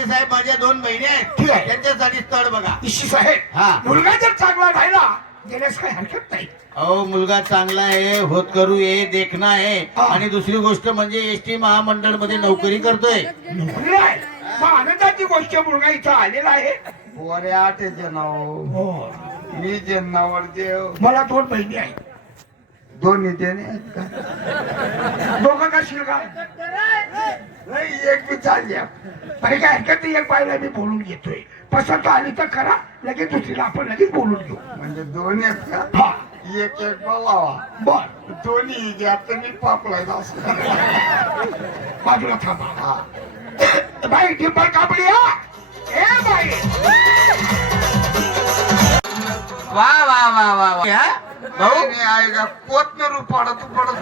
इशी साहेब माझ्या दोन बहिणी आहेत. ठीक आहे. त्यांच्यासाठी स्थळ बघा. इशी साहेब हा. मुलगा जर चांगला राहिला देण्यास काही हरकत नाही. अहो मुलगा चांगला आहे होत करू आहे देखणा आहे. हा. आणि दुसरी गोष्ट म्हणजे एस टी महामंडळमध्ये नोकरी करतोय. नोकरी आहे. मग आनंदाची गोष्ट मुलगा इथं आलेला आहे. पोरे आठ नाव हो. मी जन्नावर देव. मला दोन बहिणी आहेत. दोन्ही देणे आहेत का? दोघं करशील का नाही एक बी चालली अरे काय हरकत नाही एक बाईला मी बोलून घेतोय. पसंत आली तर खरा लगेच दुसरीला आपण लगेच बोलून घेऊ. म्हणजे दोन्ही आहेत का? हा. एक एक बोलावा. बर. दोन्ही घ्या तर मी पापलाय बाजूला थांबा. हा. बाई टिंबर कापडी हा. ए बाई. वा वा वा वा वा. हा? भाऊ? भाऊ आहे का कोत न पडत पडत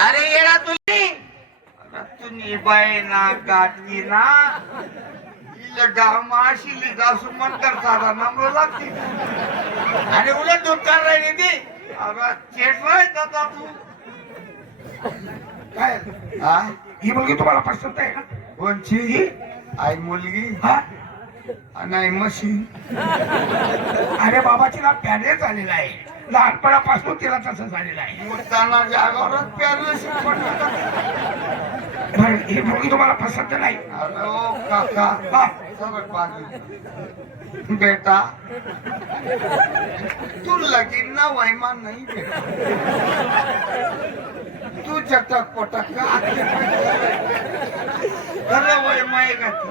अरे येडा तुझी तुम्ही बाई ना गाठी ना इले गाव माशिली दासू मन कर साधा नम्र लागते. आणि उलट दूध काढ राहिली ती. अरे चेटलाय दादा? तू काय? हा? ही मुलगी तुम्हाला पसंत आहे ना कोणची? ही? आई मुलगी? हा? नाही मशीन अरे बाबा तिला पॅरेज झालेला आहे. लहानपणापासून तिला तसं झालेलं आहे. मुद्दाना जागावरच पडलं. ही मुलगी तुम्हाला पसंत नाही. अरे ओ काका बाजू बेटा. तू लगीन ना वैमान नाही बेटा. तू चटक पटक का अरे वैमाय का तू?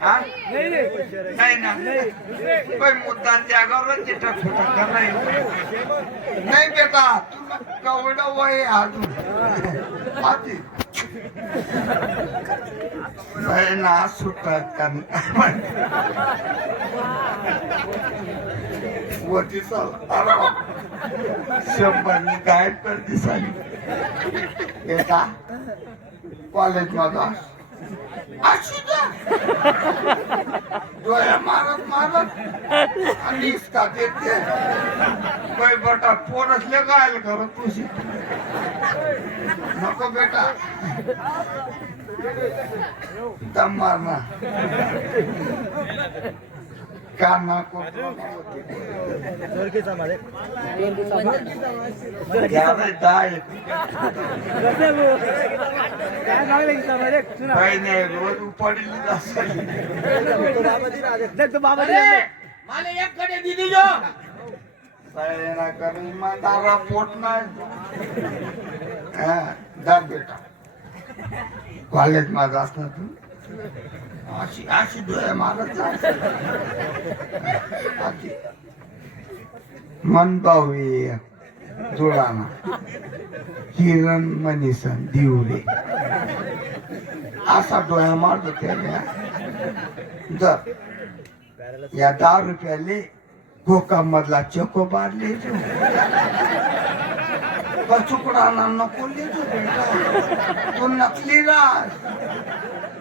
नाही ना पण मुद्दान जागावर चिटक फुटक नाही नाही बेटा तुला कवडं वय आहे अजून. आधी नाही ना सुटत वरती चाल. शंभरनी काय तर दिसाली बेटा कॉलेज माझा अशी जा. डोळ्या मारत मारत. आणि इसका देते. बाई बेटा पोर असले काय करत तुझी. नको बेटा. दम मारना रोज उपडली मला एक कडे जो ना पोट नाही हा, जा बेटा कॉलेज माझा असणार तू? अशी अशी डोळे मारत जा मन बावी जुळाना. किरण मनीसन दिवले. असा डोळ्या मारतो त्याला जर या दहा रुपयाले गोका मधला चको बारले चुकडा नको लिहितो बेटा. तू नकली राज.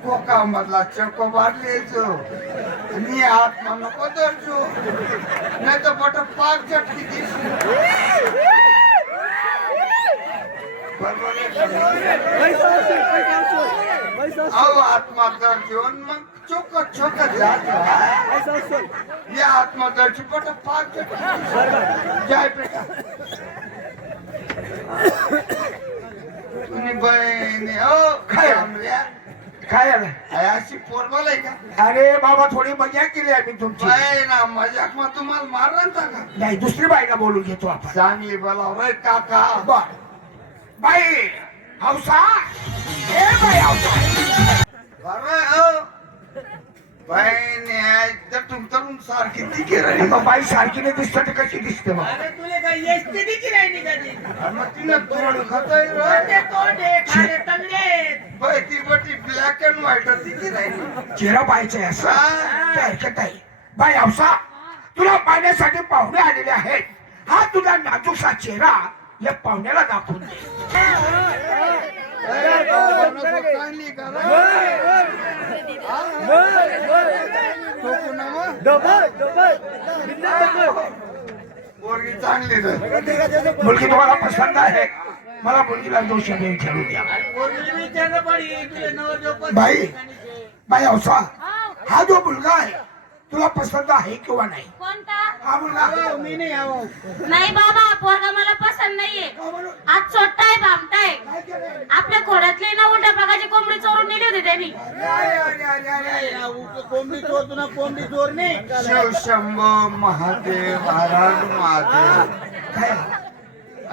कोका मधला चको बारलेचो आणि आत्मा नको दर्जो नाही तर बट पाच झटकी दिस अहो आत्मा दर्जो मग चोक चोक जात. या आत्मा दर्जो बट पाच झटकी जाय बेटा तुम्ही बहिणी ओ काय? आमल्या काय काय अशी पोरबल आहे का? अरे बाबा थोडी मजा केली आम्ही तुमची. बाई ना मजाक मग तुम्हाला मारलं का? नाही दुसरी बाईला बोलून घेतो आपण. चांगली बोलाव रे काका. बर. बाई हौसा? ए बाई हौसा. बरं हो. बहिणी तर तुमचं सारखी ती राहिली मग बाई सारखीने दिसत तर कशी दिसते मग? अरे तुला काय एसटी दिली नाही निघाली? मग तिने तोड खाताय कोणते तोंडे खाले तंगडे बाई ती बटी ब्लॅक अँड व्हाईट ती राहिली चेहरा पाहायचा आहे असं. काय हरकत आहे बाई हौसा तुला पाहण्यासाठी पाहुणे आलेले आहेत. हा तुझा नाजूकसा चेहरा या पाहुण्याला दाखवून दे. मुलगी तुम्हाला पसंत आहे. मला मुलगीला दोन शब्द विचारू द्या बाई. बाई हाव. हा जो मुलगा आहे तुला पसंत आहे किंवा नाही कोणता हा मुलगा मी नाही आहो नाही बाबा पोरगा मला पसंत नाहीये? आज चोट्टाय केलंय? आपल्या खोड्यातले ना उलट्या प्रकारची कोंबडी चोरून नेली होती त्यांनी. कोंबडी चोर तुला कोंबडी चोर नाही शिव शंभो महादेव हरण महादेव?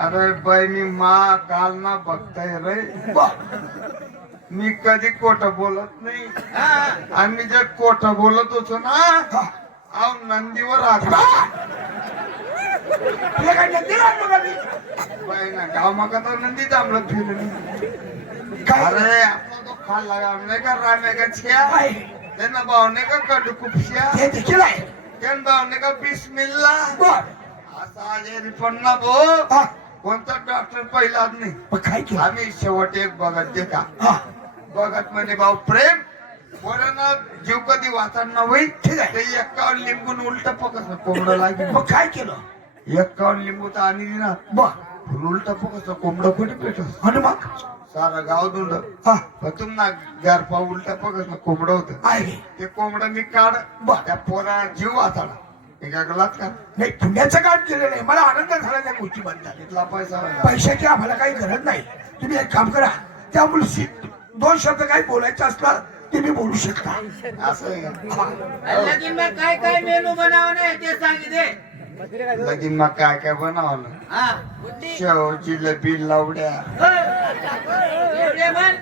अरे बाई मी मा काल ना बघताय रे. मी कधी खोट बोलत नाही. आणि मी जे खोट बोलत होतो ना. अहो नंदीवर आला? बाई ना गाव तर नंदी थांबलं काय? अरे आपला तो खाल्ला गाव नाही का रामे का छिया? त्यांना भाव नाही का कडू कुपशिया त्यांना भाव नाही का बिस्मिल्ला? असा आजारी पण ना भो. हा. कोणता डॉक्टर पहिलाच नाही. काय केलं? आम्ही शेवट एक बघत देता. हा. बघत म्हणे भाऊ प्रेम पोरांना जीव कधी वाचांना होईल ठीक आहे. ते एक्कावन्न लिंबून उलट पकस कोंबडं लागेल. मग काय केलं? एक्कावन्न लिंबू तर आणि ना बर. उलट पकस कोंबडं कुठे पेटस आणि मग? सारं गाव धुंड तुम ना गारपा उलट पकस कोंबडं होतं. ते कोंबडं मी काढ. त्या पोरा जीव वाचाडा. नाही पुण्याचं काम केलं नाही. मला आनंद झाला त्या गोष्टी बद्दल. तिथला पैसा वाला. पैशाची आम्हाला काही गरज नाही. तुम्ही एक काम करा. त्या मुलशी दोन शब्द काही बोलायचं असलं ते मी बोलू शकता. असं? हा. मग काय काय मेनू बनावं नाही ते सांगितले. लगीन मग काय काय बनावलं हा शेव जिलेबी लावड्या. म्हण.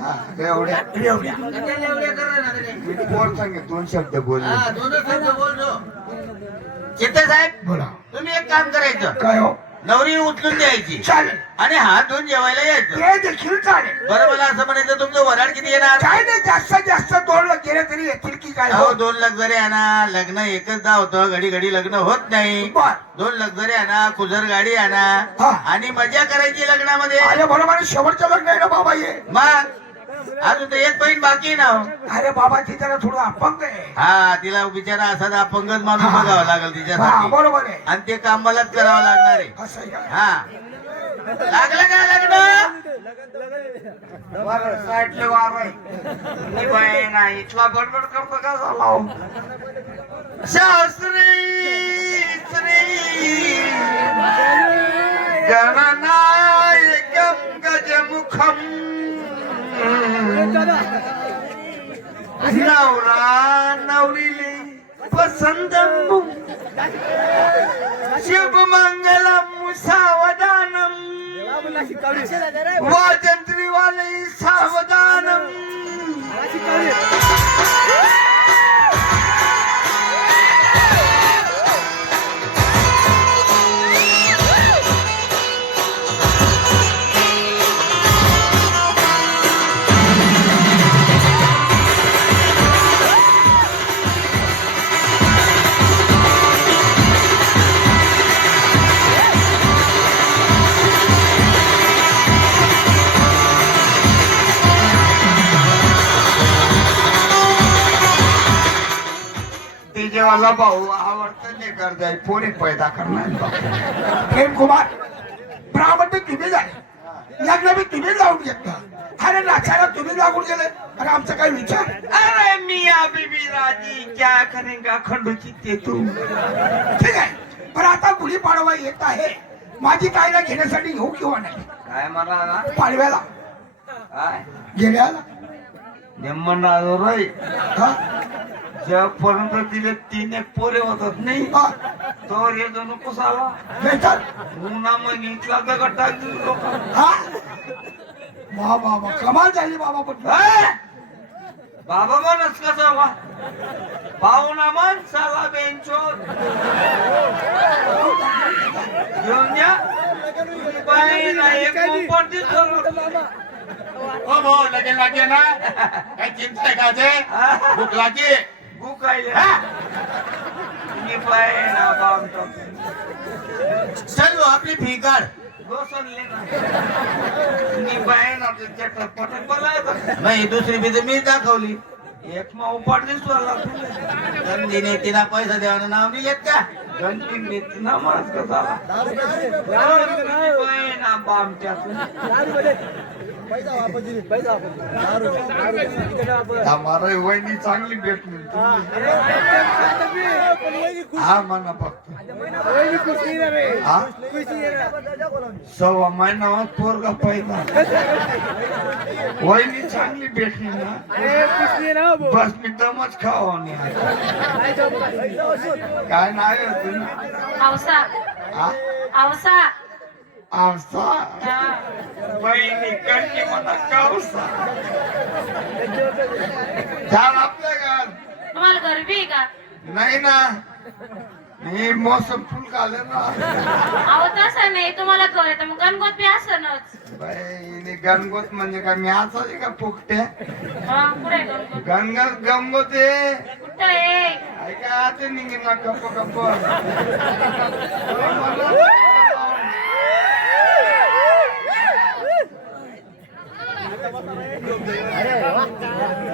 हा एवढ्या. रेवड्या कशाला एवढे करा ना तरी? मी पोर सांगे दोन शब्द बोलले. हा दोनच शब्द बोलतो चित्ते साहेब बोला. तुम्ही एक काम करायचं. काय हो? नवरी उचलून द्यायची. चालेल. आणि हात धुवून जेवायला यायचं. ते देखील चालेल. बरं मला असं म्हणायचं तुमचं वराड किती येणार? काय नाही जास्तीत जास्त दोन गेले तरी येतील की काय हो? दोन लक्झरी आणा लग्न एकचदा होतं घडी घडी लग्न होत नाही. बर. दोन लक्झरी आणा कुझर गाडी आणा. हा. आणि मजा करायची लग्नामध्ये. बरोबर शेवटचं लग्न आहे ना बाबा ये मग? अजून तर एक पॉईंट बाकी आहे ना. अरे बाबा ती जरा थोडं अपंग आहे. हा तिला बिचारा असा अपंगत माणूस. बघावा लागेल हा तिच्यासाठी बरोबर आहे. आणि ते काम मलाच करावं लागणार आहे. असं आहे का? हा. लागलं का लग्न? बरं साईडले वार. आहे मी बाई नाही इथला बडबड करतो का झाला? हो? गणनायकं गजमुखम् नवरा नवरीले पसंत शुभ मंगलम सावधानम. वाजंत्री वाले सावधानम. तिजेवाला भाऊ आवडतं नाही करताय पोरी पैदा करणार. प्रेम कुमार ब्राह्मण तुम्ही झाले लग्न बी तुम्ही लावून घेतलं अरे नाचायला तुम्ही लागून गेले. अरे आमचा काय विचार? अरे मी अभी भी राजी क्या करेगा खंडूची ते तू ठीक आहे. पण आता गुढी पाडवा येत आहे? माझी कायला घेण्यासाठी घेऊ किंवा नाही? काय मला पाडव्याला. काय? गेल्याला. नेमणार रे. हा? जेव्हापर्यंत तिले तीन एक पोरे होतात नाही हा? तर हे जणू कुसाला? नाही तर? उन्हा मग इथला दगड टाकतील लोक. हा? वा वा वा. कमाल झाली बाबा पण. बाबा म्हणच कसा वा? पाहुणा मन साला बेंचो घेऊन द्या एक दिसतो. हो भाऊ लगेच लागे ना. काय चिंता आहे का ते भूक लागे. हा? मी भाऊ, आपली फी काढ घोसरले ना. मी बाई ना ते चटक पटक बोलायचं. नाही दुसरी बी तर मी दाखवली. एक मग उपट गंधीने तिला पैसा देवानं नाव दिलेत का? गणपती आम्हाला वहिनी चांगली भेटली. हा म्हणा फक्त. हा? सव्वा महिना पोरगा पहिला वहिनी चांगली भेटली ना. बस मी दमच खावा नाही काय नाही होत ना. हा? आवसा. बहिणी करते मला कावसा झालं आपलं घर तुम्हाला गरबी आहे का? नाही ना. हे मोसम फुल आलं ना. अहो तसं नाही. तुम्हाला तर मग गणगोत बी असनच बाई गणगोत म्हणजे काय? मी असायचे का फुकट्या हा कुठे गणगोत? गणगत गंगोते कुठं आहे? ऐका आता निघेन ना गप्प गप्प. અરે વાહ